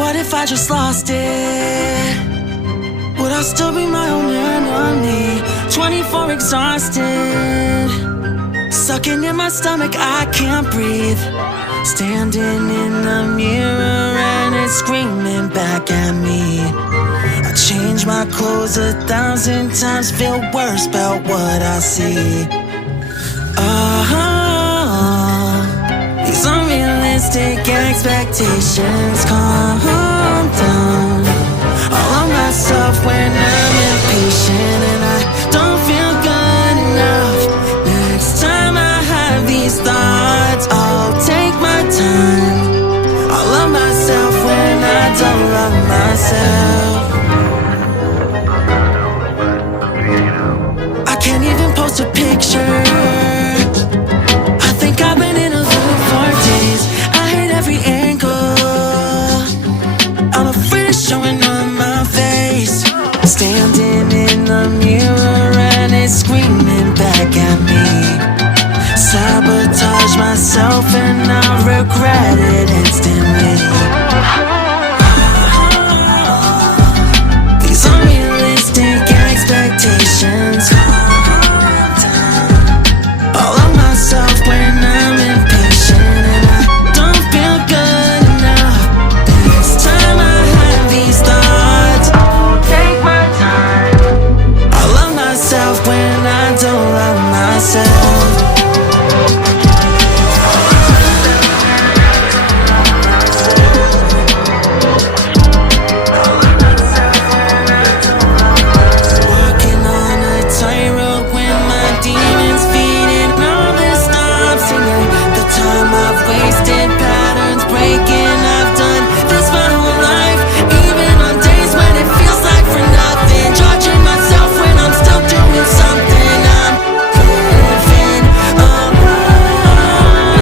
What if I just lost it? Would I still be my own enemy? 24 exhausted, sucking in my stomach, I can't breathe. Standing in the mirror and it's screaming back at me. I change my clothes 1,000 times, feel worse about what I see. These unrealistic expectations, calm down. All of myself when I'm impatient and I don't feel good enough. Next time I have these thoughts, I'll take my time. I'll love myself when I don't love myself. I can't even post a picture. I think I've been in a loop for days. I hate every angle. I'm afraid of showing on my face. Standing in the mirror and it's screaming back at me. Sabotage myself and I regret it instantly.